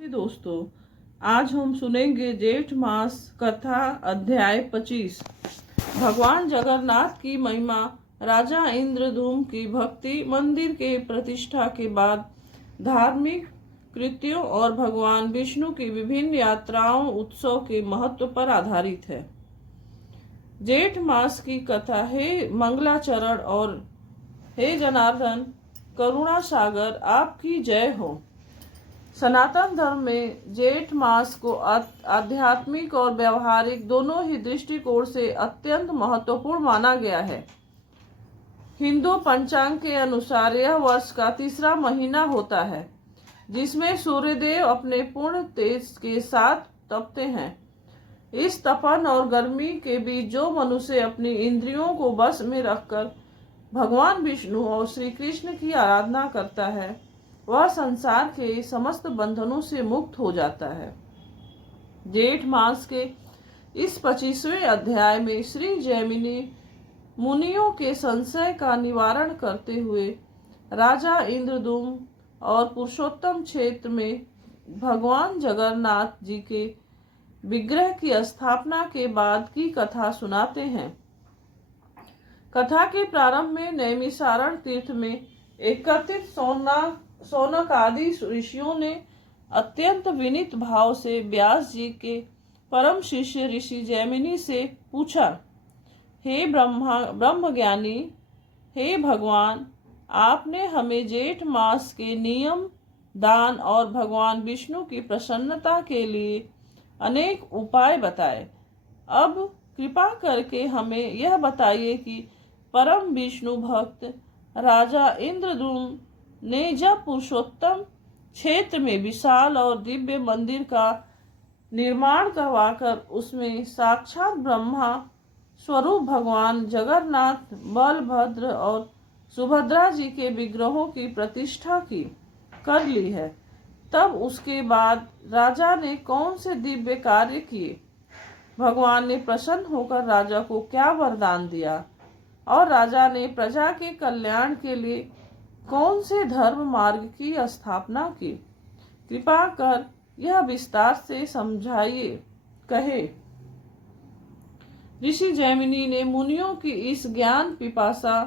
दोस्तों, आज हम सुनेंगे जेठ मास कथा अध्याय 25। भगवान जगन्नाथ की महिमा। राजा इंद्रद्युम्न की भक्ति मंदिर के प्रतिष्ठा के बाद धार्मिक कृत्यों और भगवान विष्णु की विभिन्न यात्राओं उत्सव के महत्व पर आधारित है। जेठ मास की कथा। हे मंगलाचरण और हे जनार्दन करुणा सागर, आपकी जय हो। सनातन धर्म में जेठ मास को आध्यात्मिक और व्यवहारिक दोनों ही दृष्टिकोण से अत्यंत महत्वपूर्ण माना गया है। हिंदू पंचांग के अनुसार यह वर्ष का तीसरा महीना होता है, जिसमें सूर्यदेव अपने पूर्ण तेज के साथ तपते हैं। इस तपन और गर्मी के बीच जो मनुष्य अपनी इंद्रियों को बस में रखकर भगवान विष्णु और श्री कृष्ण की आराधना करता है, वह संसार के समस्त बंधनों से मुक्त हो जाता है। जेठ मास के इस 25वें अध्याय में श्री जैमिनी मुनियों के संशय का निवारण करते हुए राजा इंद्रद्युम्न और पुरुषोत्तम क्षेत्र में भगवान जगन्नाथ जी के विग्रह की स्थापना के बाद की कथा सुनाते हैं। कथा के प्रारंभ में नैमिषारण्य तीर्थ में एकत्रित सौनक आदि ऋषियों ने अत्यंत विनीत भाव से व्यास जी के परम शिष्य ऋषि जैमिनी से पूछा, हे ब्रह्म ज्ञानी, हे भगवान, आपने हमें जेठ मास के नियम, दान और भगवान विष्णु की प्रसन्नता के लिए अनेक उपाय बताए। अब कृपा करके हमें यह बताइए कि परम विष्णु भक्त राजा इंद्रद्युम्न ने जब पुरुषोत्तम क्षेत्र में विशाल और दिव्य मंदिर का निर्माण करवाकर उसमें साक्षात ब्रह्मा स्वरूप भगवान जगन्नाथ, बलभद्र और सुभद्रा जी के विग्रहों की प्रतिष्ठा कर ली है, तब उसके बाद राजा ने कौन से दिव्य कार्य किए, भगवान ने प्रसन्न होकर राजा को क्या वरदान दिया और राजा ने प्रजा के कल्याण के लिए कौन से धर्म मार्ग की स्थापना की, कृपा कर यह विस्तार से समझाइए, कहे। ऋषि जैमिनी ने मुनियों की इस ज्ञान पिपासा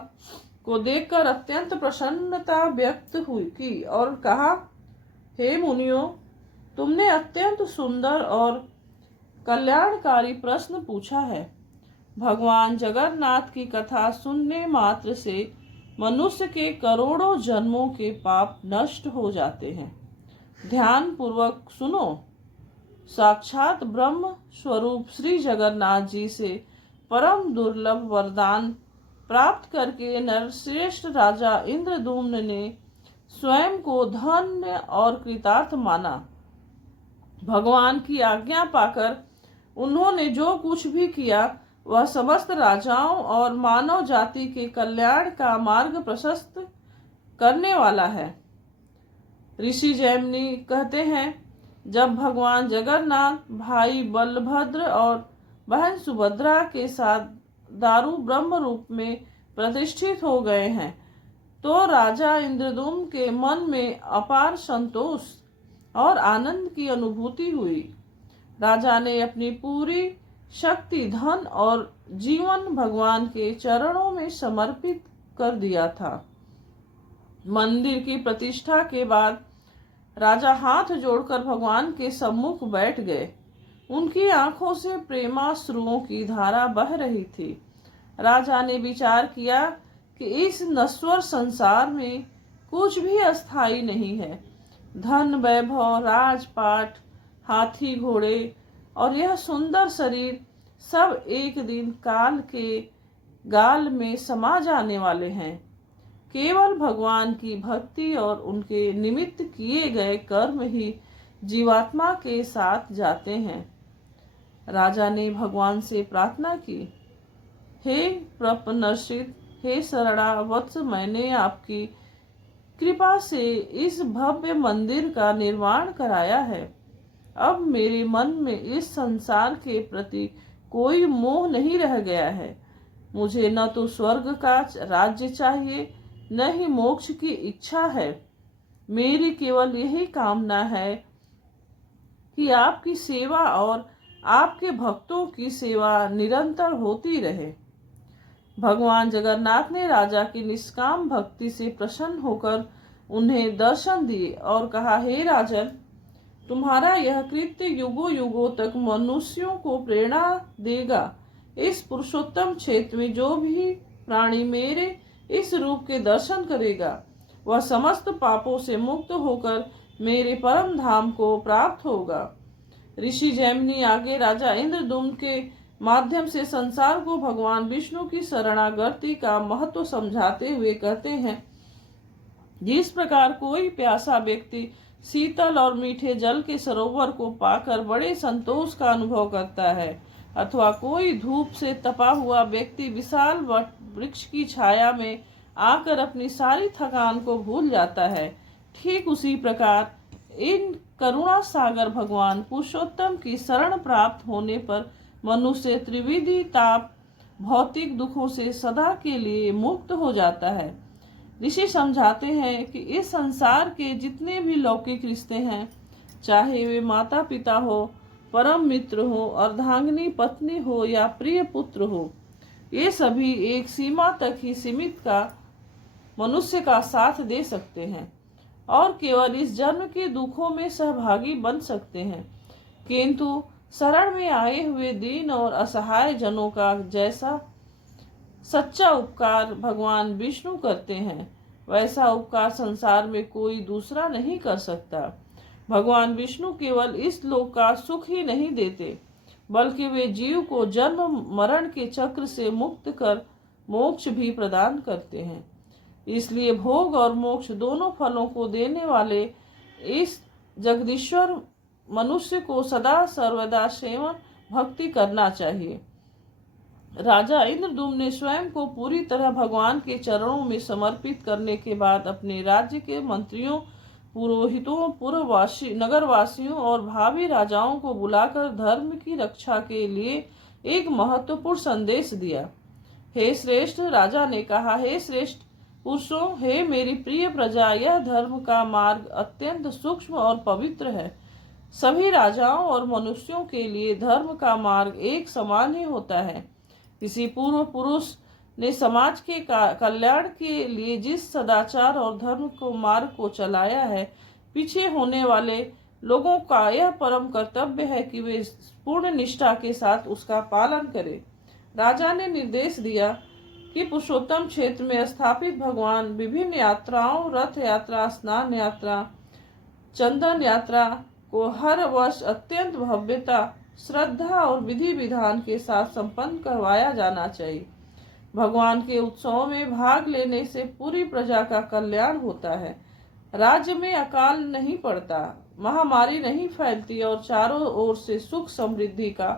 को देखकर अत्यंत प्रसन्नता व्यक्त हुई की और कहा, हे मुनियों, तुमने अत्यंत सुंदर और कल्याणकारी प्रश्न पूछा है। भगवान जगन्नाथ की कथा सुनने मात्र से मनुष्य के करोड़ों जन्मों के पाप नष्ट हो जाते हैं। ध्यान पूर्वक सुनो। साक्षात ब्रह्म स्वरूप श्री जगन्नाथ जी से परम दुर्लभ वरदान प्राप्त करके नरश्रेष्ठ राजा इंद्रद्युम्न ने स्वयं को धन्य और कृतार्थ माना। भगवान की आज्ञा पाकर उन्होंने जो कुछ भी किया वह समस्त राजाओं और मानव जाति के कल्याण का मार्ग प्रशस्त करने वाला है। ऋषि जैमिनी कहते हैं, जब भगवान जगन्नाथ भाई बलभद्र और बहन सुभद्रा के साथ दारु ब्रह्म रूप में प्रतिष्ठित हो गए हैं, तो राजा इंद्रद्युम्न के मन में अपार संतोष और आनंद की अनुभूति हुई। राजा ने अपनी पूरी शक्ति, धन और जीवन भगवान के चरणों में समर्पित कर दिया था। मंदिर की प्रतिष्ठा के बाद राजा हाथ जोड़कर भगवान के सम्मुख बैठ गए। उनकी आंखों से प्रेमाश्रुओं की धारा बह रही थी। राजा ने विचार किया कि इस नश्वर संसार में कुछ भी अस्थायी नहीं है। धन, वैभव, राजपाट, हाथी घोड़े और यह सुंदर शरीर सब एक दिन काल के गाल में समा जाने वाले हैं। केवल भगवान की भक्ति और उनके निमित्त किए गए कर्म ही जीवात्मा के साथ जाते हैं। राजा ने भगवान से प्रार्थना की, हे प्रपन्नर्षित, हे शरणा वत्स, मैंने आपकी कृपा से इस भव्य मंदिर का निर्माण कराया है। अब मेरे मन में इस संसार के प्रति कोई मोह नहीं रह गया है। मुझे न तो स्वर्ग का राज्य चाहिए, न ही मोक्ष की इच्छा है। मेरी केवल यही कामना है कि आपकी सेवा और आपके भक्तों की सेवा निरंतर होती रहे। भगवान जगन्नाथ ने राजा की निष्काम भक्ति से प्रसन्न होकर उन्हें दर्शन दिए और कहा, हे राजन, तुम्हारा यह कृत्य युगों युगों तक मनुष्यों को प्रेरणा देगा। इस पुरुषोत्तम क्षेत्र में जो भी प्राणी मेरे इस रूप के दर्शन करेगा वह समस्त पापों से मुक्त होकर मेरे परम धाम को प्राप्त होगा। ऋषि जैमिनी आगे राजा इंद्रदुम्न के माध्यम से संसार को भगवान विष्णु की शरणागति का महत्व समझाते हुए कहते हैं, जिस प्रकार कोई प्यासा व्यक्ति शीतल और मीठे जल के सरोवर को पाकर बड़े संतोष का अनुभव करता है, अथवा कोई धूप से तपा हुआ व्यक्ति विशाल वृक्ष की छाया में आकर अपनी सारी थकान को भूल जाता है, ठीक उसी प्रकार इन करुणा सागर भगवान पुरुषोत्तम की शरण प्राप्त होने पर मनुष्य त्रिविधि ताप भौतिक दुखों से सदा के लिए मुक्त हो जाता है। ऋषि समझाते हैं कि इस संसार के जितने भी लौकिक रिश्ते हैं, चाहे वे माता पिता हो, परम मित्र हो, अर्धांगिनी पत्नी हो या प्रिय पुत्र हो, ये सभी एक सीमा तक ही सीमित का मनुष्य का साथ दे सकते हैं और केवल इस जन्म के दुखों में सहभागी बन सकते हैं, किंतु शरण में आए हुए दीन और असहाय जनों का जैसा सच्चा उपकार भगवान विष्णु करते हैं, वैसा उपकार संसार में कोई दूसरा नहीं कर सकता। भगवान विष्णु केवल इस लोक का सुख ही नहीं देते, बल्कि वे जीव को जन्म मरण के चक्र से मुक्त कर मोक्ष भी प्रदान करते हैं। इसलिए भोग और मोक्ष दोनों फलों को देने वाले इस जगदीश्वर मनुष्य को सदा सर्वदा सेवन भक्ति करना चाहिए। राजा इंद्रदुम्न ने स्वयं को पूरी तरह भगवान के चरणों में समर्पित करने के बाद अपने राज्य के मंत्रियों, पुरोहितों, नगरवासियों और भावी राजाओं को बुलाकर धर्म की रक्षा के लिए एक महत्वपूर्ण संदेश दिया। हे श्रेष्ठ, राजा ने कहा, हे श्रेष्ठ पुरुषों, हे मेरी प्रिय प्रजा, यह धर्म का मार्ग अत्यंत सूक्ष्म और पवित्र है। सभी राजाओं और मनुष्यों के लिए धर्म का मार्ग एक समान ही होता है। किसी पूर्व पुरुष ने समाज के कल्याण के लिए जिस सदाचार और धर्म को मार्ग को चलाया है, पीछे होने वाले लोगों का यह परम कर्तव्य है कि वे पूर्ण निष्ठा के साथ उसका पालन करें। राजा ने निर्देश दिया कि पुरुषोत्तम क्षेत्र में स्थापित भगवान विभिन्न यात्राओं, रथ यात्रा, स्नान यात्रा, चंदन यात्रा को हर वर्ष अत्यंत भव्यता, श्रद्धा और विधि विधान के साथ संपन्न करवाया जाना चाहिए। भगवान के उत्सवों में भाग लेने से पूरी प्रजा का कल्याण होता है, राज्य में अकाल नहीं पड़ता, महामारी नहीं फैलती और चारों ओर से सुख समृद्धि का